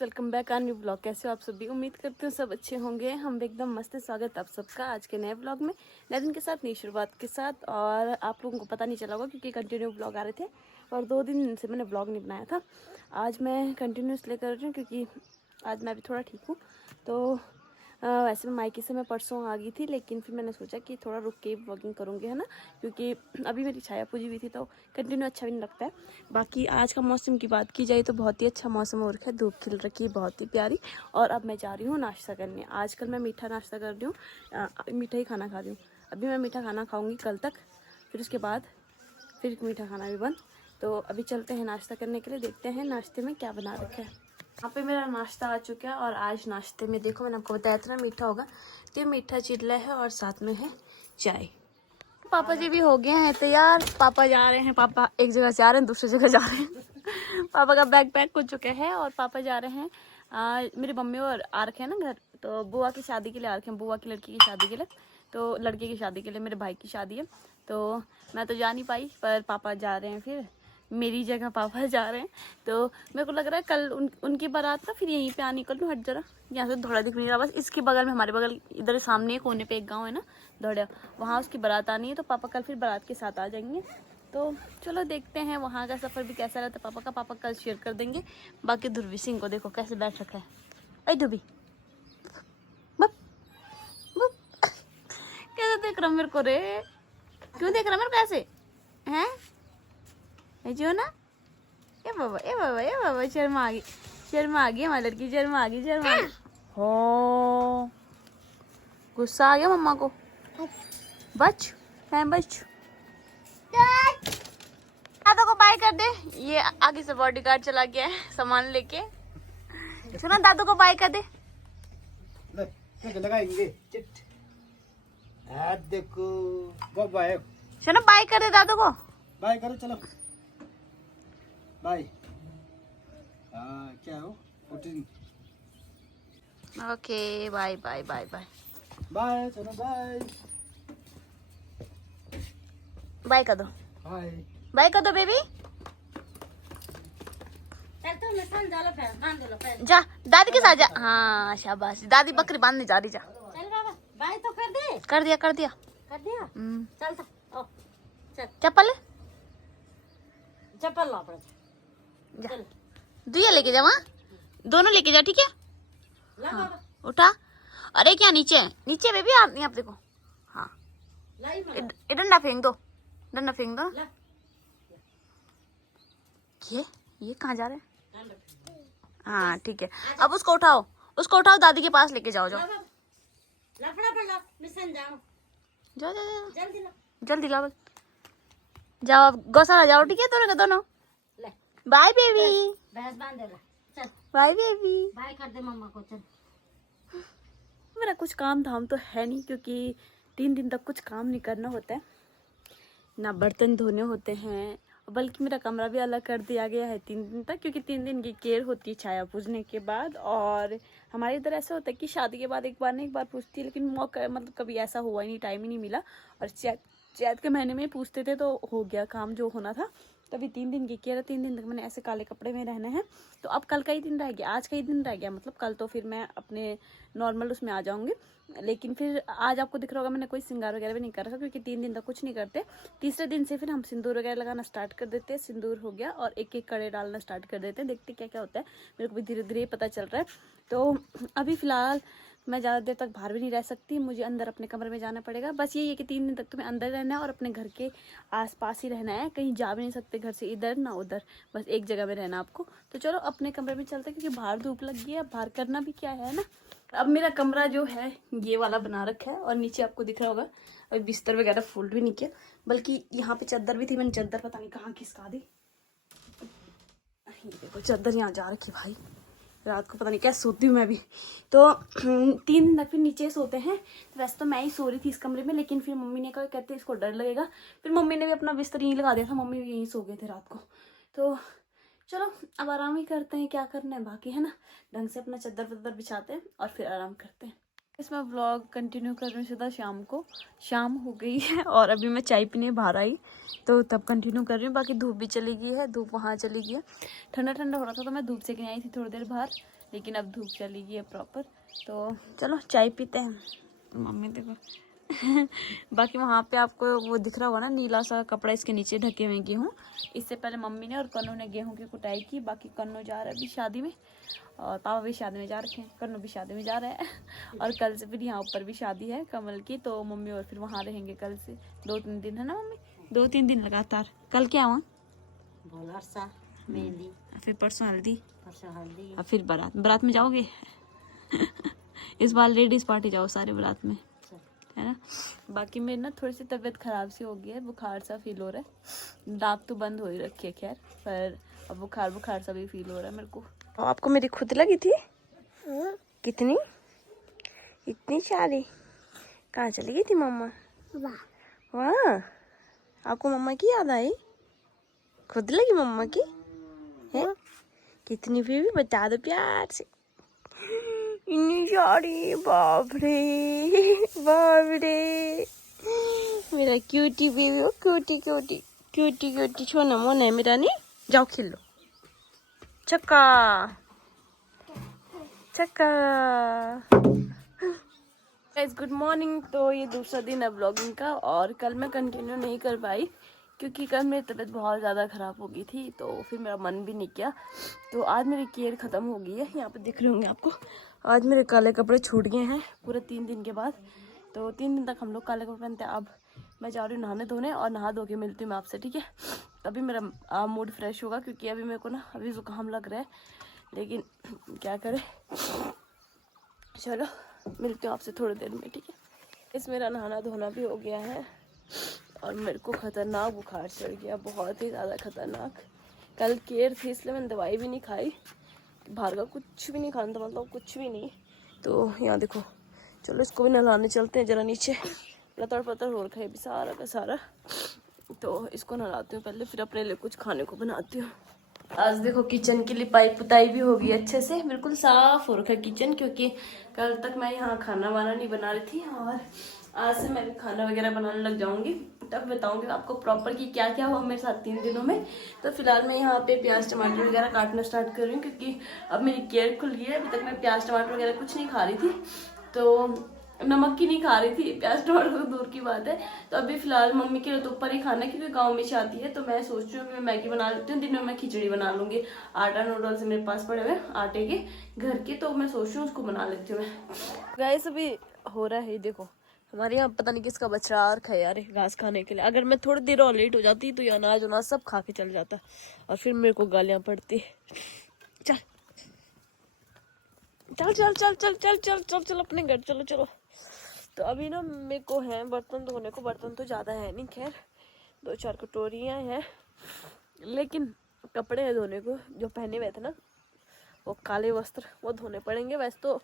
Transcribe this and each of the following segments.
Welcome back आ new blog. कैसे हो आप सभी? उम्मीद करते हो सब अच्छे होंगे। हम एकदम मस्त स्वागत आप सबका आज के नए ब्लॉग में, नए दिन के साथ, नई शुरुआत के साथ। और आप लोगों को पता नहीं चला होगा क्योंकि कंटिन्यू ब्लॉग आ रहे थे और 2 दिन से मैंने ब्लॉग नहीं बनाया था। आज मैं कंटिन्यूस ले कर रही हूँ क्योंकि आज मैं भी थोड़ा ठीक हूँ। तो वैसे मैं मायके से मैं परसों आ गई थी, लेकिन फिर मैंने सोचा कि थोड़ा रुक के व्लॉगिंग करूँगी, है ना, क्योंकि अभी मेरी छाया पूजी हुई थी तो कंटिन्यू अच्छा भी नहीं लगता है। बाकी आज का मौसम की बात की जाए तो बहुत ही अच्छा मौसम हो रखा है, धूप खिल रखी है बहुत ही प्यारी। और अब मैं जा रही हूँ नाश्ता करने। आजकल मैं मीठा नाश्ता कर रही हूँ, मीठा ही खाना खा रही हूँ। अभी मैं मीठा खाना खाऊँगी कल तक, फिर उसके बाद फिर मीठा खाना भी बंद। तो अभी चलते हैं नाश्ता करने के लिए, देखते हैं नाश्ते में क्या बना रखा है। यहाँ पे मेरा नाश्ता आ चुका है और आज नाश्ते में देखो, मैंने आपको बताया था ना मीठा होगा, तो ये मीठा चिल्ला है और साथ में है चाय। पापा जी भी हो गए हैं तैयार। पापा जा रहे हैं, पापा एक जगह से आ रहे हैं, दूसरी जगह जा रहे हैं। पापा का बैग पैक हो चुका है और पापा जा रहे हैं। मेरी मम्मी और आ रखे हैं ना घर, तो बुआ की शादी के लिए आ रखे हैं, बुआ की लड़की की शादी के लिए, तो लड़के की शादी के लिए, मेरे भाई की शादी है। तो मैं तो जा नहीं पाई, पर पापा जा रहे हैं, फिर मेरी जगह पापा जा रहे हैं। तो मेरे को लग रहा है कल उनकी बारात ना फिर यहीं पे आनी। कर लूँ हट जरा, यहाँ से थोड़ा दिख नहीं रहा, बस इसके बगल में, हमारे बगल इधर सामने कोने पे एक गांव है ना दौड़िया, वहाँ उसकी बारात आनी है। तो पापा कल फिर बारात के साथ आ जाएंगे। तो चलो देखते हैं वहाँ का सफ़र भी कैसा रहता है पापा का। पापा कल शेयर कर देंगे। बाकी ध्रुवी सिंह को देखो कैसे बैठ रखा है। अरे ध्रुवी कैसे देख रहा मेरे को रे? क्यों देख रहा मेरे को ऐसे हैं जो ना? ए बाबा ए बाबा ए बाबा, शर्मा आ गई, शर्मा आ गई हमारी लड़की, शर्मा आ गई, शर्मा आ गई। हो गुस्सा आ गया मम्मा को। बच बच, दादू को बाय कर दे। ये आगे से बॉडीगार्ड चला गया है सामान लेके। सुना, दादू को बाय कर दे। देखो बाय, सुनो बाय कर दे दादू को। बाय करो, चलो बाय। क्या हो? Okay bye bye bye bye bye, चलो बाय, बाय कर दो, बाय बाय कर दो बेबी। जा दादी के साथ जा। हाँ शाबाश, दादी बकरी बांधने जा रही। जा बाय तो कर दे। कर दिया कर दिया कर दिया। चल तो चल, चप्पल चप्पल ला पड़े। जा, दुया लेके जा, वहाँ दोनों लेके जा, ठीक है? ला बाबा, उठा। अरे क्या नीचे नीचे बेबी, आप यहाँ पे देखो। हाँ लाई मार, डंडा फेंक दो, डंडा फेंक दो। ला ये कहाँ जा रहे हैं? हाँ ठीक है, अब उसको उठाओ, उसको उठाओ, दादी के पास लेके जाओ। जाओ ला बाबा, ला फटाफट ला, मिशन जाओ, जाओ जाओ जल्दी ला, जल्दी लाओ, जाओ अब गौशाला जाओ, ठीक है? दोनों के दोनों। ले बाय बेबी, भैंस बांध दे ला, चल बाय बेबी। बाय कर दे मम्मा को, चल। मेरा कुछ काम धाम तो है नहीं क्योंकि 3 दिन तक कुछ काम नहीं करना होता है, ना बर्तन धोने होते हैं, बल्कि मेरा कमरा भी अलग कर दिया गया है 3 दिन तक, क्योंकि 3 दिन की केयर होती है छाया पूजने के बाद। और हमारे इधर ऐसा होता है कि शादी के बाद एक बार नहीं एक बार पूछती है, लेकिन मौका मतलब कभी ऐसा हुआ ही नहीं, टाइम ही नहीं मिला। और चैत के महीने में पूछते थे तो हो गया काम जो होना था। तभी 3 दिन की केयर, 3 दिन तक मैंने ऐसे काले कपड़े में रहना है। तो अब कल का ही दिन रह गया, आज का ही दिन रह गया, मतलब कल तो फिर मैं अपने नॉर्मल उसमें आ जाऊंगी। लेकिन फिर आज आपको दिख रहा होगा मैंने कोई श्रृंगार वगैरह भी नहीं कर रखा क्योंकि 3 दिन तक कुछ नहीं करते। तीसरे दिन से फिर हम सिंदूर वगैरह लगाना स्टार्ट कर देते हैं। सिंदूर हो गया और एक एक कड़े डालना स्टार्ट कर देते हैं, देखते क्या क्या होता है। मेरे को भी धीरे धीरे पता चल रहा है। तो अभी फिलहाल मैं ज़्यादा देर तक बाहर भी नहीं रह सकती, मुझे अंदर अपने कमरे में जाना पड़ेगा। बस यही है कि 3 दिन तक तुम्हें अंदर रहना है और अपने घर के आसपास ही रहना है, कहीं जा भी नहीं सकते घर से, इधर ना उधर, बस एक जगह में रहना आपको। तो चलो अपने कमरे में चलते हैं क्योंकि बाहर धूप लग गई है, अब बाहर करना भी क्या है ना। अब मेरा कमरा जो है ये वाला बना रखा है और नीचे आपको दिख रहा होगा अभी बिस्तर वगैरह फोल्ड भी नहीं किया, बल्कि यहाँ पे चादर भी थी, मैंने चादर पता नहीं कहाँ खिसका दी। ये देखो चादर यहाँ जा रखी भाई, रात को पता नहीं कैसे सोती हूँ मैं भी। तो 3 दिन तक फिर नीचे सोते हैं। तो वैसे तो मैं ही सो रही थी इस कमरे में, लेकिन फिर मम्मी ने कहा, कहते इसको डर लगेगा, फिर मम्मी ने भी अपना बिस्तर यहीं लगा दिया था, मम्मी भी यहीं सो गए थे रात को। तो चलो अब आराम ही करते हैं, क्या करना है बाकी, है ना, ढंग से अपना चादर वदर बिछाते हैं और फिर आराम करते हैं। इसमें व्लॉग कंटिन्यू कर रही हूँ सीधा शाम को, शाम हो गई है और अभी मैं चाय पीने बाहर आई तो तब कंटिन्यू कर रही हूँ। बाकी धूप भी चली गई है, धूप वहाँ चली गई है, ठंडा ठंडा हो रहा था तो मैं धूप से कहीं आई थी थोड़ी देर बाहर, लेकिन अब धूप चली गई है प्रॉपर। तो चलो चाय पीते हैं। मम्मी देखो बाकी वहाँ पे आपको वो दिख रहा होगा ना, नीला सा कपड़ा इसके नीचे ढके हुए गेहूँ। इससे पहले मम्मी ने और कन्नू ने गेहूँ की कुटाई की। बाकी कन्नू जा रहा है अभी शादी में, और पापा भी शादी में जा रखे हैं, कन्नू भी शादी में जा रहा है और कल से फिर यहाँ ऊपर भी शादी है कमल की, तो मम्मी और फिर वहाँ रहेंगे कल से 2-3 दिन, है ना मम्मी? 2-3 दिन लगातार। कल क्या हुआ? बोला मेहंदी, फिर परसों हल्दी, परसों हल्दी, और फिर बारात में जाओगे इस बार लेडीज पार्टी जाओ सारे बारात में, है ना। बाकी मेरी ना थोड़ी सी तबीयत खराब सी हो गई है, बुखार सा फील हो रहा है। दांत तो बंद हो ही रखी है खैर, पर अब बुखार सा भी फील हो रहा है मेरे को। आपको मेरी खुद लगी थी? कितनी? इतनी सारी? कहाँ चली गई थी मम्मा? वाह, आपको मम्मा की याद आई? खुद लगी मम्मा की है? कितनी भी बता दो प्यार से। इतनी सारी? बाप रे बाप रे, मेरा क्यूटी बेबी, वो क्यूटी क्यूटी क्यूटी क्यूटी छोना मोना है मेरा। नहीं, जाओ खेल लो। चक्का चक्का। Guys good morning. तो ये दूसरा दिन है ब्लॉगिंग का, और कल मैं कंटिन्यू नहीं कर पाई क्योंकि कल मेरी तबीयत बहुत ज़्यादा ख़राब हो गई थी, तो फिर मेरा मन भी नहीं किया। तो आज मेरी केयर ख़त्म हो गई है, यहाँ पे दिख रहे होंगे आपको। आज मेरे काले कपड़े छूट गए हैं पूरे 3 दिन के बाद। तो 3 दिन तक हम लोग काले कपड़े पहनते हैं। अब मैं जा रही हूँ नहाने धोने, और नहा धो के मिलती हूँ मैं आपसे, ठीक है? तभी मेरा मूड फ्रेश होगा, क्योंकि अभी मेरे को ना अभी ज़ुकाम लग रहा है, लेकिन क्या करें। चलो मिलती हूँ आपसे थोड़ी देर में, ठीक है? इस मेरा नहाना धोना भी हो गया है, और मेरे को ख़तरनाक बुखार चढ़ गया, बहुत ही ज़्यादा ख़तरनाक। कल केयर थी इसलिए मैंने दवाई भी नहीं खाई, बाहर का कुछ भी नहीं खाना था, मतलब कुछ भी नहीं। तो यहाँ देखो, चलो इसको भी नहलाने चलते हैं जरा नीचे। लतर पतर हो रखा है भी सारा का सारा, तो इसको नहलाती हूँ पहले, फिर अपने लिए कुछ खाने को बनाती हूँ। आज देखो किचन की लिपाई पुताई भी होगी अच्छे से, बिल्कुल साफ हो रखा है किचन, क्योंकि कल तक मैं यहाँ खाना वाना नहीं बना रही थी, और आज से मैं खाना वगैरह बनाने लग जाऊंगी। तब बताऊंगी आपको प्रॉपर कि क्या क्या हुआ मेरे साथ 3 दिनों में। तो फिलहाल मैं यहाँ पे प्याज टमाटर वगैरह काटना स्टार्ट कर रही हूँ, क्योंकि अब मेरी केयर खुल गई है। अभी तक मैं प्याज टमाटर वगैरह कुछ नहीं खा रही थी, तो नमक की नहीं खा रही थी, प्याज टमाटर तो दूर की बात है। तो अभी फिलहाल मम्मी के लिए तो ऊपर ही खाना है, क्योंकि गांव में से आती है। तो मैं सोच रही हूँ कि मैं मैगी बना लेती हूँ, दिन में मैं खिचड़ी बना लूंगी। आटा नूडल्स मेरे पास पड़े हुए आटे के घर के, तो मैं सोच रही हूँ उसको बना लेती हूँ मैं। गाइस अभी हो रहा है, देखो हमारे यहाँ पता नहीं किसका बछड़ा आ रखा है यार घास खाने के लिए। अगर मैं थोड़ी देर और लेट हो जाती तो ये अनाज उनाज सब खा के चल जाता, और फिर मेरे को गालियाँ पड़ती। चल चल चल चल चल चल चल चल चल अपने घर चलो चलो। तो अभी ना मेरे को है बर्तन धोने को, बर्तन तो ज़्यादा है नहीं खैर, 2-4 कटोरियाँ हैं, लेकिन कपड़े हैं धोने को जो पहने हुए थे ना, वो काले वस्त्र, वो धोने पड़ेंगे। वैसे तो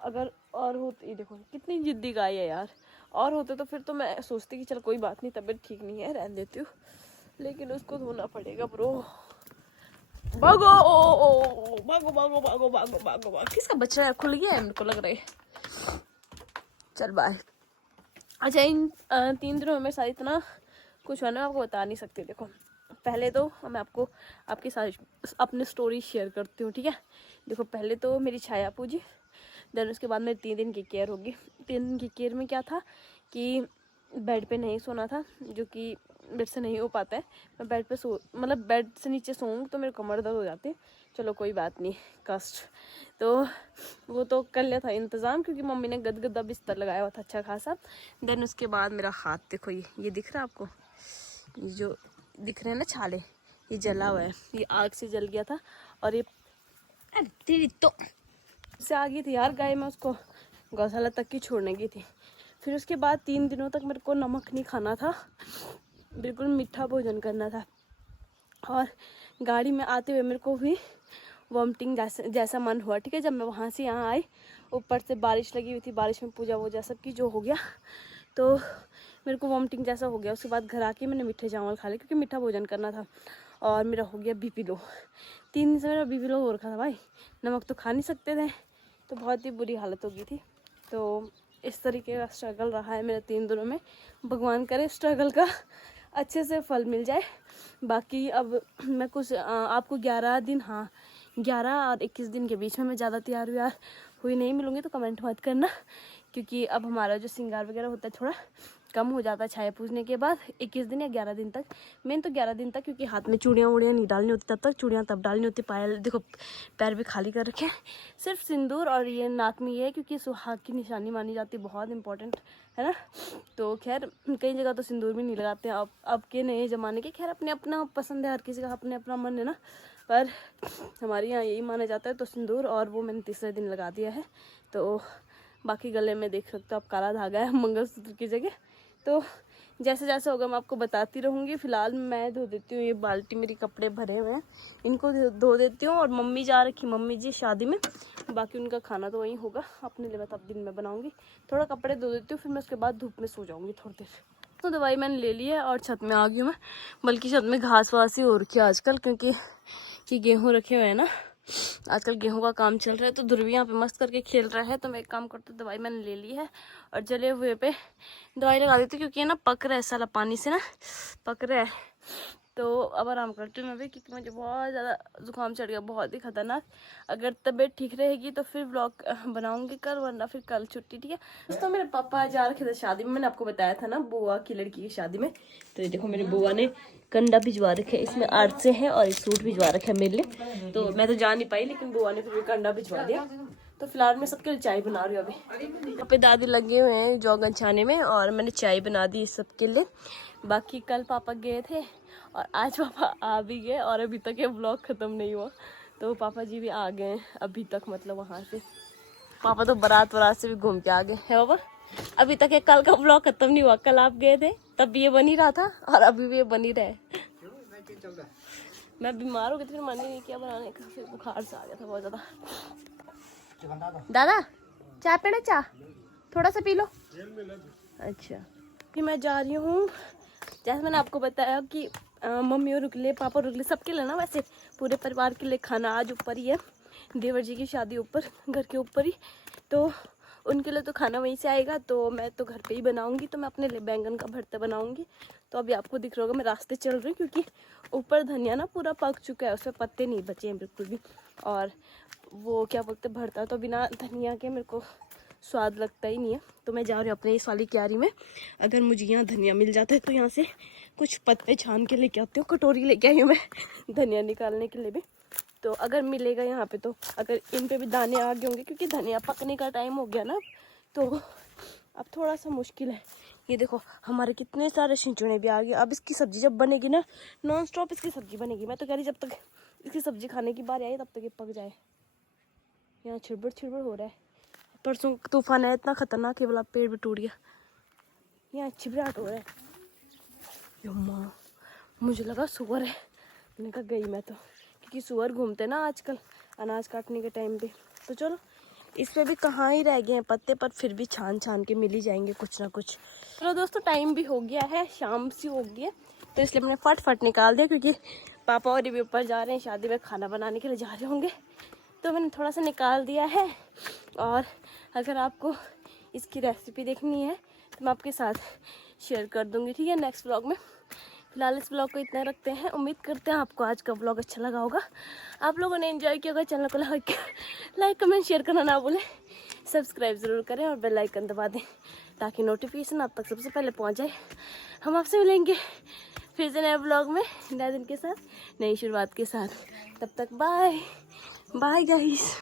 अगर और होती, ये देखो कितनी जिद्दी गाय है यार, और होते तो फिर तो मैं सोचती कि चल कोई बात नहीं, तबीयत ठीक नहीं है रहने देती हूँ, लेकिन उसको धोना पड़ेगा ब्रो। भागो भागो भागो भागो भागो भागो भागो। किसका बच्चा है? खुल गया है मेरे को लग रहा है। चल बाय। अच्छा इन 3 दिनों में मेरे साथ इतना कुछ हुआ ना, आपको बता नहीं सकती। देखो पहले तो मैं आपको आपके साथ अपनी स्टोरी शेयर करती हूँ, ठीक है? देखो पहले तो मेरी छाया पूजी, देन उसके बाद मेरी 3 दिन की केयर होगी। 3 दिन की केयर में क्या था कि बेड पे नहीं सोना था, जो कि बेड से नहीं हो पाता है। मैं बेड पे मतलब बेड से नीचे सोऊँ तो मेरे कमर दर्द हो जाती है। चलो कोई बात नहीं, कष्ट तो वो तो कर लिया था इंतज़ाम, क्योंकि मम्मी ने गदगदा बिस्तर लगाया हुआ था अच्छा खासा। देन उसके बाद मेरा हाथ देखो, ये दिख रहा है आपको, ये जो दिख रहे हैं ना छाले, ये जला हुआ है, ये आग से जल गया था। और ये तेरी तो से आ गई थी यार गाय, मैं उसको गौशाला तक की छोड़ने की थी। फिर उसके बाद 3 दिनों तक मेरे को नमक नहीं खाना था, बिल्कुल मीठा भोजन करना था। और गाड़ी में आते हुए मेरे को भी वॉमिटिंग जैसा मन हुआ, ठीक है? जब मैं वहाँ से यहाँ आई, ऊपर से बारिश लगी हुई थी, बारिश में पूजा वूजा सब की जो हो गया, तो मेरे को वॉमिटिंग जैसा हो गया। उसके बाद घर आके मैंने मीठे चावल खा लिए, क्योंकि मीठा भोजन करना था। और मेरा हो गया बीपी लो। 3 दिन से मेरा बीपी लो हो रखा था भाई, नमक तो खा नहीं सकते थे, तो बहुत ही बुरी हालत हो गई थी। तो इस तरीके का स्ट्रगल रहा है मेरे 3 दिनों में। भगवान करे स्ट्रगल का अच्छे से फल मिल जाए। बाकी अब मैं कुछ आपको 11 दिन, हाँ 11 और 21 दिन के बीच में मैं ज़्यादा तैयार व्यार हुई नहीं मिलूँगी तो कमेंट मत करना, क्योंकि अब हमारा जो श्रृंगार वगैरह होता है थोड़ा कम हो जाता है छाया पूजने के बाद 21 दिन या 11 दिन तक। मेन तो 11 दिन तक, क्योंकि हाथ में चूड़ियाँ वूड़ियाँ नहीं डालनी होती तब तक, चूड़ियाँ तब डालनी होती। पायल देखो पैर भी खाली कर रखे हैं, सिर्फ सिंदूर और ये नाक में ये है क्योंकि सुहाग की निशानी मानी जाती है, बहुत इंपॉर्टेंट है ना। तो खैर कई जगह तो सिंदूर भी नहीं लगाते हैं अब के नए ज़माने के। खैर अपने अपना पसंद है, हर किसी का अपने अपना मन है ना, पर हमारे यहाँ यही माना जाता है। तो सिंदूर और वो मैंने तीसरे दिन लगा दिया है। तो बाकी गले में देख सकते हो आप काला धागा है मंगलसूत्र की जगह। तो जैसे जैसे होगा मैं आपको बताती रहूँगी। फ़िलहाल मैं धो देती हूँ, ये बाल्टी मेरी कपड़े भरे हुए हैं इनको धो देती हूँ। और मम्मी जा रखी, मम्मी जी शादी में, बाकी उनका खाना तो वहीं होगा, अपने लिए मैं तब दिन में बनाऊँगी। थोड़ा कपड़े धो देती हूँ, फिर मैं उसके बाद धूप में सो जाऊँगी थोड़ी देर। तो दवाई मैंने ले ली है और छत में आ गई हूँ मैं, बल्कि छत में घास वास ही हो रखी है आजकल, क्योंकि ये गेहूँ रखे हुए हैं ना, आजकल गेहूं का काम चल रहा है। तो ध्रुव यहाँ पे मस्त करके खेल रहा है। तो मैं एक काम करती हूँ, दवाई मैंने ले ली है और जले हुए पे दवाई लगा देती हूँ, क्योंकि ये ना पक रहा है साला, पानी से ना पक रहा है। तो अब आराम करती हूँ मैं भी, क्योंकि मुझे बहुत ज़्यादा जुकाम चढ़ गया, बहुत ही खतरनाक। अगर तबीयत ठीक रहेगी तो फिर व्लॉग बनाऊंगी कल, वरना फिर कल छुट्टी, ठीक है। दोस्तों मेरे पापा जा रखे थे शादी में, मैंने आपको बताया था ना, बुआ की लड़की की शादी में। तो ये देखो मेरी बुआ ने कंडा भिजवा रखे, इसमें 8 से है और एक सूट भिजवा रखे है मेरे लिए। तो मैं तो जा नहीं पाई, लेकिन बुआ ने फिर भी कंडा भिजवा दिया। तो फिलहाल मैं सबके लिए चाय बना रही हूँ अभी। यहाँ पे दादी लगे हुए हैं जौगन छाने में और मैंने चाय बना दी सबके लिए। बाकी कल पापा गए थे और आज पापा आ भी गए और अभी तक ये ब्लॉग ख़त्म नहीं हुआ। तो पापा जी भी आ गए हैं अभी तक, मतलब वहाँ से पापा तो बारात से भी घूम के आ गए है पापा। अभी तक ये कल का ब्लॉग ख़त्म नहीं हुआ, कल आप गए थे तब भी ये बन ही रहा था और अभी भी ये बन ही रहा है। मैं बीमार हो गई थी, फिर मन ही नहीं किया बनाने का, फिर बुखार से आ गया था बहुत ज़्यादा। दादा चाय पीना, चाय थोड़ा सा पी लो। अच्छा कि मैं जा रही हूँ, जैसे मैंने आपको बताया कि मम्मी और रुकले, पापा रुकले, सबके लिए ना, वैसे पूरे परिवार के लिए खाना आज ऊपर ही है, देवर जी की शादी ऊपर घर के ऊपर ही, तो उनके लिए तो खाना वहीं से आएगा। तो मैं तो घर पे ही बनाऊंगी, तो मैं अपने लिए बैंगन का भरता बनाऊंगी। तो अभी आपको दिख रहा होगा मैं रास्ते चल रही हूँ, क्योंकि ऊपर धनिया ना पूरा पक चुका है, उसमें पत्ते नहीं बचे हैं बिल्कुल भी। और वो क्या बोलते भरता तो बिना धनिया के मेरे को स्वाद लगता ही नहीं है। तो मैं जा रही हूँ अपने इस वाली क्यारी में, अगर मुझे यहाँ धनिया मिल जाता है तो यहाँ से कुछ पत्ते छान के लेके आती हूँ, कटोरी लेके आई हूँ मैं धनिया निकालने के लिए भी। तो अगर मिलेगा यहाँ पे, तो अगर इन पे भी दाने आ गए होंगे, क्योंकि धनिया पकने का टाइम हो गया ना, तो अब थोड़ा सा मुश्किल है। ये देखो हमारे कितने सारे छिंचुने भी आ गए। अब इसकी सब्जी जब बनेगी ना, नॉन स्टॉप इसकी सब्जी बनेगी। मैं तो कह रही जब तक इसकी सब्जी खाने की बारी आई तब तक ये पक जाए। यहाँ छिड़बड़ छिड़बड़ हो रहा है, परसों तूफान है इतना खतरनाक, केवल पेड़ भी टूट गया। यहाँ छिबराहट हो रहा है। यम्मा मुझे लगा सुअर है, मैंने कहा गई मैं तो, क्योंकि सुअर घूमते ना आजकल अनाज काटने के टाइम पे। तो चलो इस पे भी कहाँ ही रह गए हैं पत्ते, पर फिर भी छान छान के मिल ही जाएंगे कुछ ना कुछ। चलो दोस्तों टाइम भी हो गया है, शाम सी हो गई है, तो इसलिए मैंने फट निकाल दिया, क्योंकि पापा और भी ऊपर जा रहे हैं शादी में, खाना बनाने के लिए जा रहे होंगे, तो मैंने थोड़ा सा निकाल दिया है। और अगर आपको इसकी रेसिपी देखनी है तो मैं आपके साथ शेयर कर दूँगी, ठीक है, नेक्स्ट व्लॉग में। फिलहाल इस ब्लॉग को इतना रखते हैं। उम्मीद करते हैं आपको आज का ब्लॉग अच्छा लगा होगा, आप लोगों ने एंजॉय किया होगा। चैनल को लाइक कमेंट शेयर करना ना भूलें, सब्सक्राइब ज़रूर करें और बेल आइकन दबा दें, ताकि नोटिफिकेशन आप तक सबसे पहले पहुंच जाए। हम आपसे मिलेंगे फिर से नए ब्लॉग में, नए दिन के साथ, नई शुरुआत के साथ। तब तक बाय बाय गाइस।